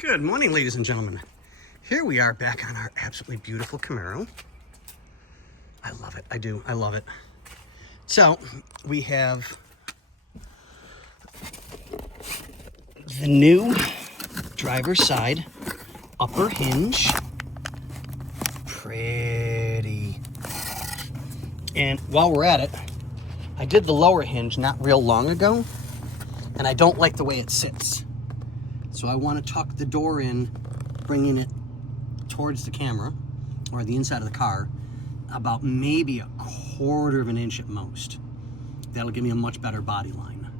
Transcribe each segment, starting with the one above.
Good morning, ladies and gentlemen. Here we are back on our absolutely beautiful Camaro. I love it. I do. I love it. So we have the new driver's side upper hinge. Pretty. And while we're at it, I did the lower hinge not real long ago, and I don't like the way it sits. So I want to tuck the door in, bringing it towards the camera or the inside of the car, about maybe a quarter of an inch at most. That'll give me a much better body line.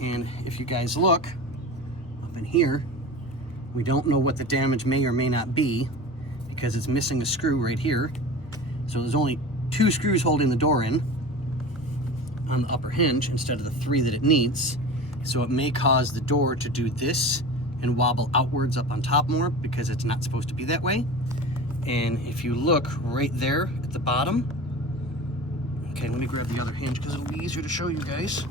And if you guys look up in here, we don't know what the damage may or may not be because it's missing a screw right here. So there's only 2 screws holding the door in on the upper hinge instead of the 3 that it needs. So it may cause the door to do this and wobble outwards up on top more because it's not supposed to be that way. And if you look right there at the bottom, okay, let me grab the other hinge because it'll be easier to show you guys.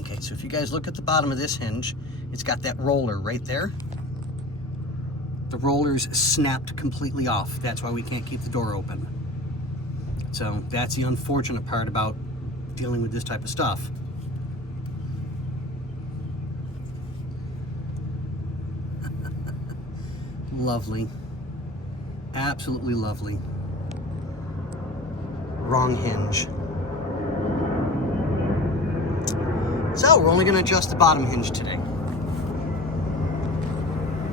Okay, so if you guys look at the bottom of this hinge, it's got that roller right there. The roller's snapped completely off. That's why we can't keep the door open. So that's the unfortunate part about dealing with this type of stuff. Lovely. Absolutely lovely. Wrong hinge. So we're only going to adjust the bottom hinge today.